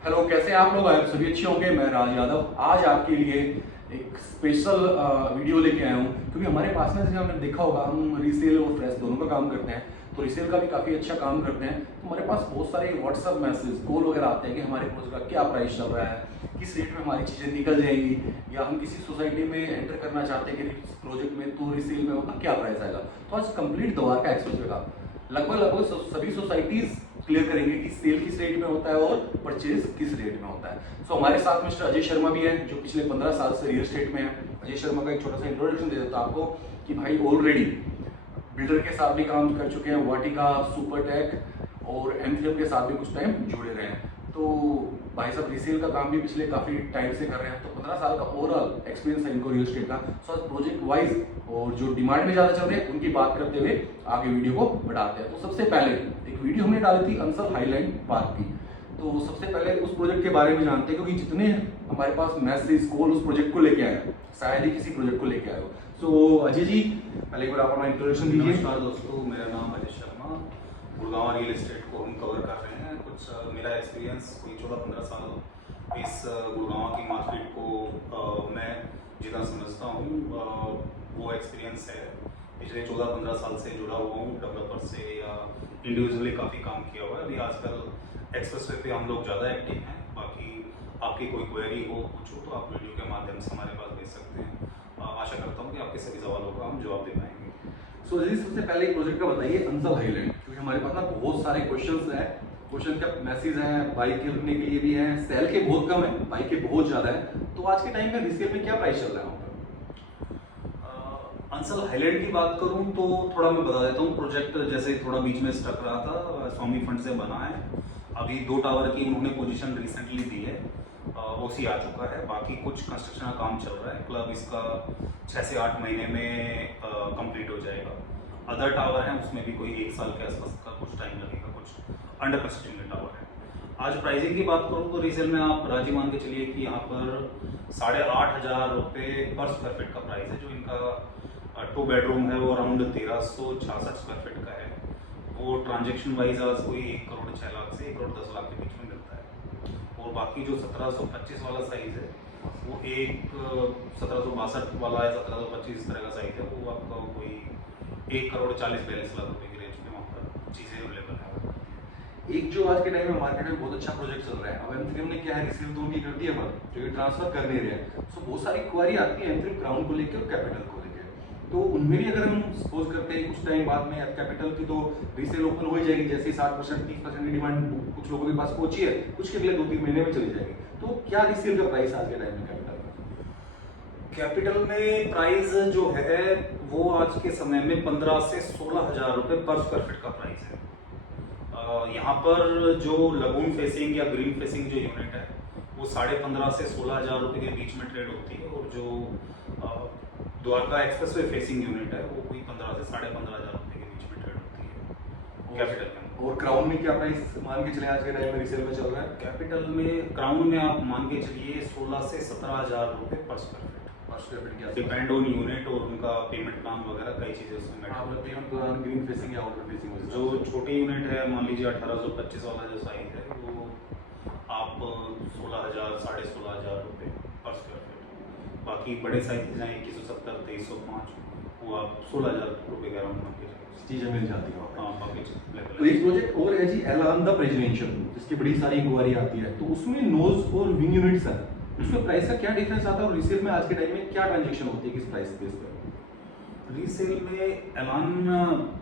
Hello, कैसे हैं आप लोग? आप सभी अच्छे होंगे। मैं राज यादव आज आपके लिए एक स्पेशल वीडियो लेके आया हूँ, क्योंकि हमारे पास ना, जैसे आपने देखा होगा, हम रीसेल और फ्रेश दोनों का काम करते हैं। तो रीसेल का भी काफ़ी अच्छा काम करते हैं। तो हमारे पास बहुत सारे व्हाट्सअप मैसेज, कॉल वगैरह आते हैं कि हमारे प्रोजेक्ट का क्या प्राइस चल रहा है, किस रेट में हमारी चीज़ें निकल जाएंगी, या हम किसी सोसाइटी में एंटर करना चाहते हैं कि इस प्रोजेक्ट में तो रीसेल में होगा, क्या प्राइस आएगा। तो आज कंप्लीट द्वारका एक्सप्रेस का लगभग सभी सोसाइटीज क्लियर करेंगे कि सेल किस रेट में होता है और परचेज किस रेट में होता है। सो हमारे साथ मिस्टर अजय शर्मा भी हैं, जो पिछले 15 साल से रियल एस्टेट में है। अजय शर्मा का एक छोटा सा इंट्रोडक्शन दे देता हूं आपको कि भाई ऑलरेडी बिल्डर के साथ भी काम कर चुके हैं, वाटिका, सुपरटेक और एमसीएम के साथ भी कुछ टाइम जुड़े रहे हैं। तो भाई साहब रीसेल का काम भी पिछले काफी टाइम से कर रहे हैं, तो 15 साल का ओवरऑल एक्सपीरियंस है इनको रियल एस्टेट का। सो प्रोजेक्ट वाइज और जो डिमांड में ज्यादा चल रहे हैं उनकी बात करते हुए आगे वीडियो को बढ़ाते हैं। तो सबसे पहले एक वीडियो हमने डाली थी अंसल हाईलाइट पार्क की। तो सबसे पहले उस प्रोजेक्ट के बारे में जानते हैं, क्योंकि जितने हमारे पास मैसेज कॉल उस प्रोजेक्ट को लेके आए, शायद ही किसी प्रोजेक्ट को लेके आए हो। सो अजय जी, पहले एक बार आप अपना इंट्रोडक्शन दीजिए। नमस्कार दोस्तों, मेरा नाम अजय शर्मा। गुड़गांव रियल एस्टेट को हम कवर कर रहे हैं। कुछ मेरा एक्सपीरियंस कोई 14-15 साल इस गुड़गांव की मार्केट को मैं जितना समझता हूँ वो एक्सपीरियंस है। पिछले 14-15 साल से जुड़ा हुआ हूँ डेवलपर से, या इंडिविजुअली काफ़ी काम किया हुआ है। अभी आजकल एक्सप्रेसवे पे हम लोग ज़्यादा एक्टिव हैं। बाकी आपकी कोई क्वेरी हो, कुछ हो, तो आप वीडियो के माध्यम से हमारे पास भेज सकते हैं। आशा करता हूँ कि आपके सभी सवालों का हम जवाब दे पाएंगे। सो जी, सबसे पहले एक प्रोजेक्ट का बताइए अंसल हाईलैंड, क्योंकि हमारे पास ना बहुत सारे क्वेश्चंस हैं, क्वेश्चन का मैसेज हैं, बाई करने के लिए भी हैं, सेल के बहुत कम है, बाई के बहुत ज्यादा है। तो आज के टाइम में रीसेल में क्या प्राइस चल रहा है वहाँ पर? अंसल हाईलैंड की बात करूं तो थोड़ा मैं बता देता हूँ। प्रोजेक्ट जैसे थोड़ा बीच में स्टक रहा था, स्वामी फंड से बना है। अभी 2 टावर की उन्होंने पोजीशन रिसेंटली दी है, ओसी आ चुका है। बाकी कुछ कंस्ट्रक्शन का काम चल रहा है। क्लब इसका 6 से 8 महीने में कंप्लीट हो जाएगा। अदर टावर हैं, उसमें भी कोई 1 साल के आसपास का कुछ टाइम लगेगा। कुछ अंडर कंस्ट्रक्शन के टावर है। आज प्राइसिंग की बात करूं तो रीसेल में आप राजी मान के चलिए कि यहाँ पर 8,500 रुपये पर स्क्वायर फीट का प्राइस है। जो इनका 2 बेडरूम है वो अराउंड 1366 स्क्वायर फीट का है। वो ट्रांजेक्शन वाइज आज कोई 1 करोड़ 6 लाख से 1 करोड़ 10 लाख के बीच में मिलता है। और बाकी जो 1725 वाला साइज है वो एक 1762 वाला है, 1725 इस तरह का साइज है। वो आपका कोई 1 करोड़ 40-42 लाख रुपए की रेंज में वहाँ पर चीज़ें अवेलेबल है। एक जो आज के टाइम में मार्केट में बहुत अच्छा प्रोजेक्ट चल रहा है, अब एम ने क्या है, रिसीव तो उनकी कर दी है, पर जो ये ट्रांसफर कर नहीं रहे हैं। सो बहुत सारी क्वारी आती है एम क्राउन को लेकर और कैपिटल को लेकर। तो उनमें भी अगर हम सपोज करते हैं कुछ टाइम बाद में कैपिटल की तो रीसेल ओपन हो जाएगी, जैसे 60% 30% की डिमांड कुछ लोगों के पास पहुंची है, कुछ के अगले 2-3 महीने में चली जाएगी। तो क्या रीसेल का प्राइस आज के टाइम में कैपिटल में प्राइस जो है वो आज के समय में 15 से 16,000 रुपये पर स्क्वायर फीट का प्राइस है। यहाँ पर जो लगून फेसिंग या ग्रीन फेसिंग जो यूनिट है वो 15.5 से 16,000 रुपये के बीच में ट्रेड होती है। और जो द्वारका एक्सप्रेसवे फेसिंग यूनिट है वो कोई 15 से 15,500 रुपये के बीच में ट्रेड होती है कैपिटल में। और क्राउन में क्या प्राइस मान के चले आज के टाइम में रीसेल में चल रहा है? कैपिटल में क्राउन में आप मान के चलिए 16 से 17,000 रुपये पर square feet. Depend on unit और उनका पेमेंट प्लान वगैरह कई चीजें उसमें मैटर। ग्रीन फेसिंग या आउटर फेसिंग जो छोटी यूनिट है, मान लीजिए 1825 वाला जो साइज है, वो आप 16,000 16,500 रुपये पर स्क्वायर फीट। बाकी बड़े साइज हैं 2170 2305, वो आप 16,000 रुपये के अराउंड मान के चीजें मिल जाती हैं। हाँ, बाकी तो एक प्रोजेक्ट और है जी एलान द प्रेसिडेंशियल, जिसकी बड़ी सारी इंक्वायरी आती है। तो उसमें नोज और विंग यूनिट्स है, उसमें प्राइस का क्या डिफरेंस आता है और रीसेल में आज के टाइम में क्या ट्रांजैक्शन होती है, किस प्राइस बेस पर? रीसेल में एलान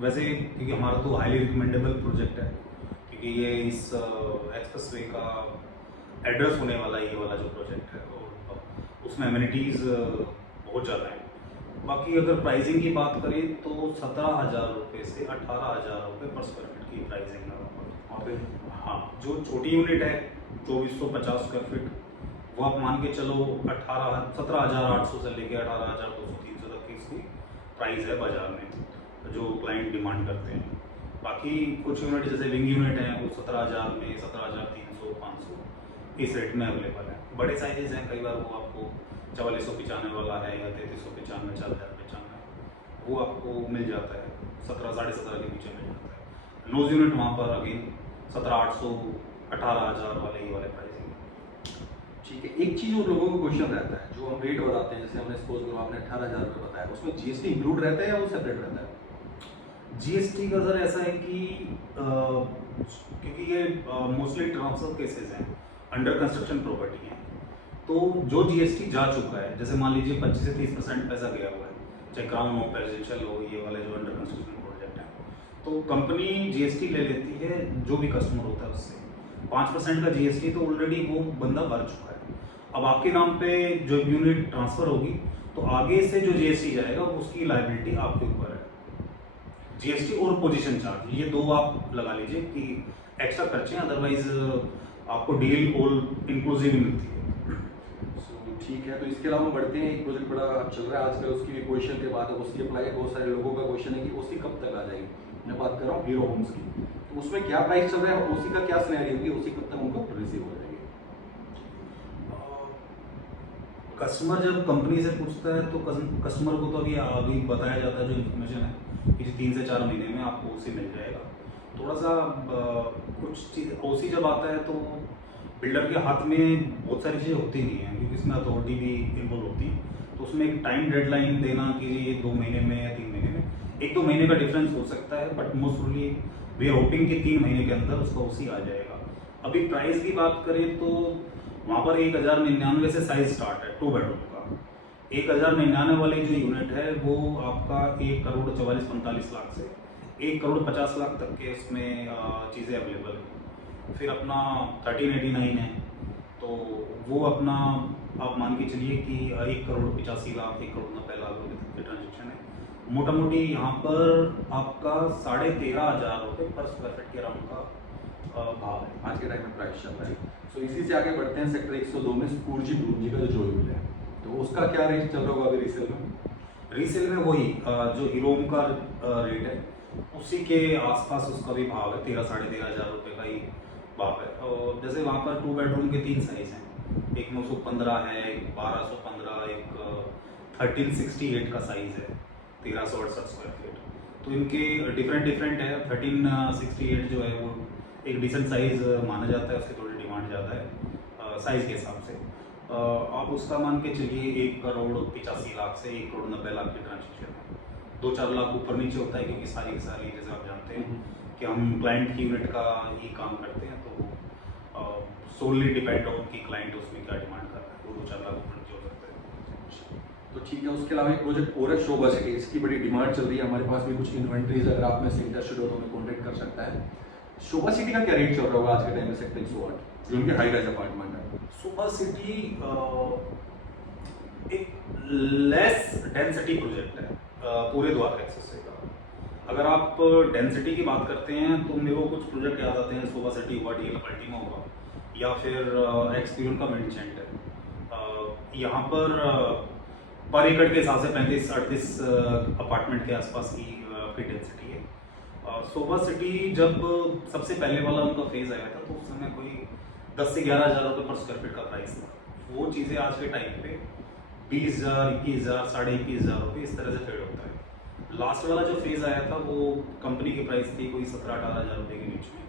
वैसे, क्योंकि हमारा तो हाईली रिकमेंडेबल प्रोजेक्ट है, क्योंकि ये इस एक्सप्रेसवे का एड्रेस होने वाला ये वाला जो प्रोजेक्ट है, और उसमें एमिनिटीज़ बहुत ज़्यादा हैं। बाकी अगर प्राइसिंग की बात करें तो 17,000 रुपये से 18,000 रुपये पर स्क्वायर फीट की प्राइसिंग है। हाँ, जो छोटी यूनिट है 2450 स्क्वायर फीट, वो आप मान के चलो 17,800 से लेके 18,200-300 तक की इसकी प्राइस है बाजार में, जो क्लाइंट डिमांड करते हैं। बाकी कुछ यूनिट जैसे विंग यूनिट हैं वो 17,000 में, 17,300 500 इस रेट में अवेलेबल है। बड़े साइजेस हैं, कई बार वो आपको 4495 वाला है या 3395 4095, वो आपको मिल जाता है 17 साढ़े 17 के बीच में मिल जाता है। नोज यूनिट वहाँ पर अगेन 17,800 18,000 वाले ही वाले प्राइसिंग। ठीक है, एक चीज़ और लोगों को क्वेश्चन रहता है, जो हम रेट बताते हैं, जैसे हमने सपोज करो आपने 18,000 रुपये बताया, उसमें जीएसटी इंक्लूड रहता है या वो सेपरेट रहता है? जीएसटी का सर ऐसा है कि क्योंकि ये मोस्टली ट्रांसफर केसेस हैं, अंडर कंस्ट्रक्शन प्रॉपर्टी हैं, तो जो जीएसटी जा चुका है, जैसे मान लीजिए 25 से 30% पैसा गया हुआ है, चाहे क्राउन हो, प्रेसिडेंशियल हो, ये वाले जो अंडर कंस्ट्रक्शन प्रोजेक्ट हैं, तो कंपनी जीएसटी ले लेती है जो भी कस्टमर होता है उससे। 5% का जीएसटी तो ऑलरेडी वो बंदा भर चुका है। अब आपके नाम पे जो यूनिट ट्रांसफर होगी, तो आगे से जो जीएसटी जाएगा उसकी लायबिलिटी आपके ऊपर है। जीएसटी और पोजीशन चार्ज, ये दो आप लगा लीजिए कि एक्स्ट्रा खर्चे, अदरवाइज आपको डील ऑल इंक्लूसिव मिलती है। So, ठीक है, तो इसके अलावा हम बढ़ते हैं, एक प्रोजेक्ट बड़ा चल रहा है आजकल, उसकी भी क्वेश्चन के बाद ओसी अप्लाई है, बहुत सारे लोगों का क्वेश्चन है कि ओसी कब तक आ जाएगी। मैं बात कर रहा हूँ हीरो होम्स की, तो उसमें क्या प्राइस चल रहा है, ओसी का क्या सिनेरियो होगी, ओसी कब तक उनको रिसीव हो जाएगी? कस्टमर जब कंपनी से पूछता है तो कस्टमर को तो अभी बताया जाता है जो इन्फॉर्मेशन है कि 3 से 4 महीने में आपको ओसी मिल जाएगा। थोड़ा सा कुछ चीज़ ओसी जब आता है तो बिल्डर के हाथ में बहुत सारी चीज़ें होती नहीं हैं, क्योंकि इसमें अथॉरिटी भी इन्वॉल्व होती है, तो उसमें एक टाइम डेडलाइन देना कि ये 2 महीने में या 3 महीने में, 1-2 महीने का डिफरेंस हो सकता है, but most probably we are hoping कि 3 महीने के अंदर उसका ओसी आ जाएगा। अभी प्राइस की बात करें तो वहाँ पर 1099 से साइज स्टार्ट है 2 बेडरूम का। 1099 वाली जो यूनिट है वो आपका 1,44,45 लाख से 1,50 लाख तक के उसमें चीज़ें अवेलेबल हैं। फिर अपना 1389 है, तो वो अपना आप मान के चलिए कि 1,85 लाख 1,90 लाख रुपये तक के ट्रांजेक्शन है। मोटा मोटी यहाँ पर आपका 13,500 रुपये पर स्क्वायर फीट के अराउंड का भाव है आज के टाइम में प्राइस चल रहा है। सो इसी से आगे बढ़ते हैं, सेक्टर 102 में पूर्जी ब्रूजी का जो जोईविल है, तो उसका क्या रेट चल रहा होगा अभी रीसेल में? रीसेल में वही जो हीरोम का रेट है उसी के आसपास उसका भी भाव है, 13-13,500 रुपये का ही भाव है। और जैसे वहाँ पर 2 बेडरूम के 3 साइज हैं, एक 915 है, एक 1215, एक 1368 का साइज़ है, 1368 स्क्वायर फीट। तो इनके डिफरेंट है। 1368 जो है वो एक डिसेंट साइज़ माना जाता है, उसकी थोड़ी डिमांड ज़्यादा है साइज़ के हिसाब से। आप उसका मान के चलिए 1,85 लाख से 1,90 लाख की ट्रांजेक्शन है। 2-4 लाख ऊपर नीचे होता है, क्योंकि सारी की सारी जैसे आप जानते हैं कि हम क्लाइंट की यूनिट का ही काम करते हैं, तो सोलली डिपेंड ऑन कि क्लाइंट उसमें क्या डिमांड कर रहा है, वो 2-4 लाख ऊपर नीचे हो सकते हैं। तो ठीक है, उसके अलावा एक प्रोजेक्ट और है शोभा सिटी, इसकी बड़ी डिमांड चल रही है, हमारे पास भी कुछ इन्वेंट्रीज, अगर आप में से इंटरेस्टेड हो तो हमें कॉन्टेक्ट कर सकता है। शोभा सिटी का क्या रेट चल रहा होगा आज के टाइम में सेक्टर 108, जो उनके हाई राइज अपार्टमेंट है? शोभा सिटी एक लेस डेंसिटी प्रोजेक्ट है पूरे द्वार एक्सेस से का। अगर आप डेंसिटी की बात करते हैं तो मेरे को कुछ प्रोजेक्ट याद आते हैं, शोभा सिटी हुआ, डीएल अल्टीमा हुआ, या फिर एक्सपीरियन का मिडसेंट है। यहाँ पर एकड़ के हिसाब से 35-38 अपार्टमेंट के आसपास की डेंसिटी है। शोभा सिटी जब सबसे पहले वाला उनका फेज आया था तो उस समय कोई 10 से 11,000 रुपये पर स्क्वायर फीट का प्राइस था। वो चीज़ें आज के टाइम पे 20,000, 21,000, 21,500 रुपये इस तरह से ट्रेड होता है। लास्ट वाला जो फेज आया था वो कंपनी की प्राइस थी कोई 17-18,000 रुपये के बीच में।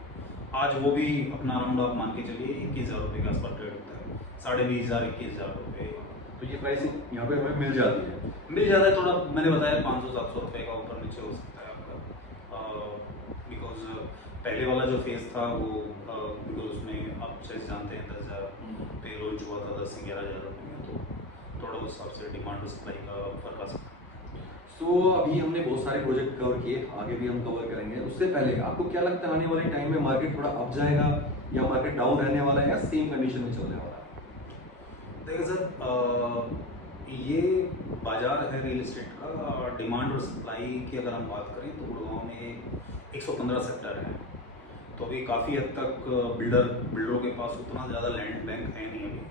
आज वो भी अपना अराउंड आप मान के चलिए 21,000 रुपये के आसपास ट्रेड होता है, 20,500, 21,000 रुपये। तो ये प्राइस यहाँ पे हमें मिल जाती है? मिल जाता है, थोड़ा मैंने बताया 500-700 रुपये का ऊपर नीचे हो सकता है आपका, बिकॉज पहले वाला जो फेज था वो बिकॉज उसमें आप जैसे जानते हैं 10,000 पे लॉन्च हुआ था, 10 से 11,000 रुपये में, तो थोड़ा उस हिसाब से डिमांड और सप्लाई का फर्क आ सकता है। सो अभी हमने बहुत सारे प्रोजेक्ट कवर किए, आगे भी हम कवर करेंगे। उससे पहले आपको क्या लगता है आने वाले टाइम में मार्केट थोड़ा अप जाएगा या मार्केट डाउन रहने वाला है या सेम कंडीशन में चलने वाला है? देखिए सर, ये बाजार है रियल एस्टेट का, डिमांड और सप्लाई की अगर हम बात करें तो गुड़गांव में 115 सेक्टर हैं, तो अभी काफ़ी हद तक बिल्डरों के पास उतना ज़्यादा लैंड बैंक है नहीं अभी,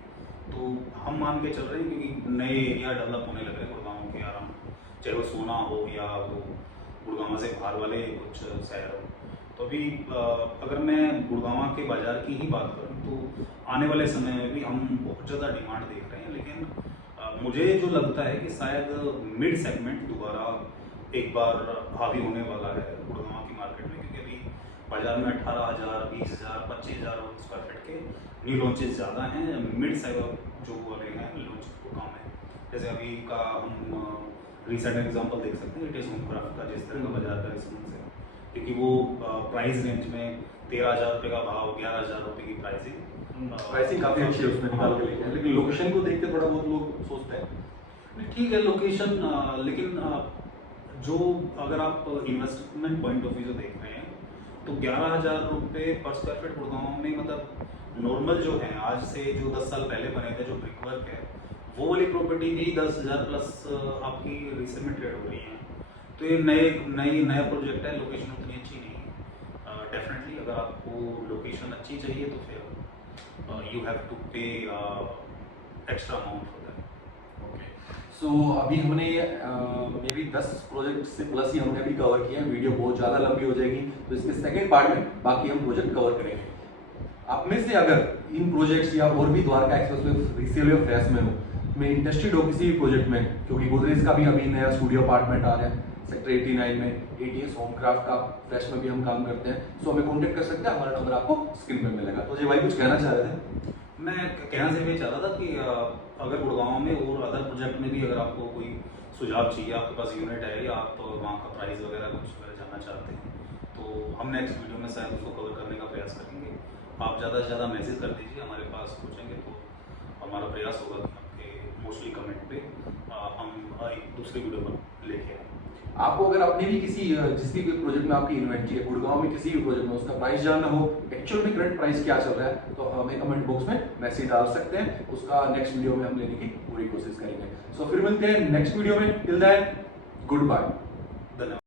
तो हम मान के चल रहे हैं क्योंकि नए एरिया डेवलप होने लग रहे हैं गुड़गांव के आराम, चाहे वो सोना हो या वो गुड़गांव से बाहर वाले कुछ शहर हो। तो अभी अगर मैं गुड़गांव के बाज़ार की ही बात करूं तो आने वाले समय में भी हम बहुत ज़्यादा डिमांड देख रहे हैं, लेकिन मुझे जो लगता है कि शायद मिड सेगमेंट दोबारा एक बार हावी होने वाला है गुड़गांव की मार्केट में, क्योंकि अभी बाज़ार में 18,000, 20,000, 25,000 स्क्वायर फीट के न्यू लॉन्चेस ज़्यादा हैं, मिड साइज जो वाले हैं लॉन्च को कम है। जैसे अभी का हम रिसेंट एग्जांपल देख सकते हैं, इट इज़ होमक्राफ्ट का, जिस तरह का बाजार का रिस्पॉन्स है, क्योंकि वो प्राइस रेंज में 13,000 रुपये का भाव, 11,000 रुपये की प्राइसिंग, प्राइसिंग काफ़ी अच्छी है उसमें निकाल के लेके हैं, लेकिन लोकेशन को देख के थोड़ा बहुत लोग सोचते हैं। नहीं, ठीक है लोकेशन, लेकिन जो अगर आप इन्वेस्टमेंट पॉइंट ऑफ व्यू से देख रहे हैं तो 11,000 रुपये पर स्क्वायर फीट गुड़गांव में, मतलब नॉर्मल जो है आज से जो 10 साल पहले बने थे, जो ब्रिक वर्क है, वो वाली प्रॉपर्टी भी 10,000 प्लस आपकी रीसेल में ट्रेड हो रही है। तो ये नया प्रोजेक्ट है, लोकेशन उतनी अच्छी नहीं है। डेफिनेटली अगर आपको लोकेशन अच्छी चाहिए तो फिर यू हैव टू पे एक्स्ट्रा अमाउंट फॉर दैट। सो अभी हमने मे बी 10 प्रोजेक्ट से प्लस ही हमने अभी कवर किया है। वीडियो बहुत ज़्यादा लंबी हो जाएगी, तो इसके सेकंड पार्ट में बाकी हम प्रोजेक्ट कवर करेंगे। आप में से अगर इन प्रोजेक्ट्स या और भी द्वारका एक्सप्रेस रीसेल या फ्रेश में हो, में इंटरेस्टेड हो किसी भी प्रोजेक्ट में, क्योंकि गोदरेज का भी अभी नया स्टूडियो अपार्टमेंट आ रहा है सेक्टर 89 में, ATS होमक्राफ्ट का फ्रेश में भी हम काम करते हैं, सो हमें कॉन्टेक्ट कर सकते हैं। हमारा नंबर आपको स्क्रीन पर मिलेगा। तो जी भाई कुछ कहना चाह रहे थे? मैं कहना सिर्फ ये चाह रहा था कि अगर गुड़गांव में और अदर प्रोजेक्ट में भी अगर आपको कोई सुझाव चाहिए, आपके पास यूनिट है या आप वहाँ का प्राइस वगैरह कुछ जानना चाहते हैं, तो हम नेक्स्ट वीडियो में शायद उसको कवर करने का प्रयास करेंगे। आप ज़्यादा से ज़्यादा मैसेज कर दीजिए, हमारे पास पूछेंगे तो हमारा प्रयास होगा कि आपके मोस्टली कमेंट पे हम एक दूसरे वीडियो पर लेके आएँ। आपको अगर अपने भी किसी भी प्रोजेक्ट में आपकी इन्वेंट्री है गुड़गांव में, किसी भी प्रोजेक्ट में उसका प्राइस जानना हो, एक्चुअल में करंट प्राइस क्या चल रहा है, तो हमें कमेंट बॉक्स में मैसेज डाल सकते हैं। उसका नेक्स्ट वीडियो में हम लेने की पूरी कोशिश करेंगे। सो फिर मिलते हैं नेक्स्ट वीडियो में। Till then goodbye. धन्यवाद।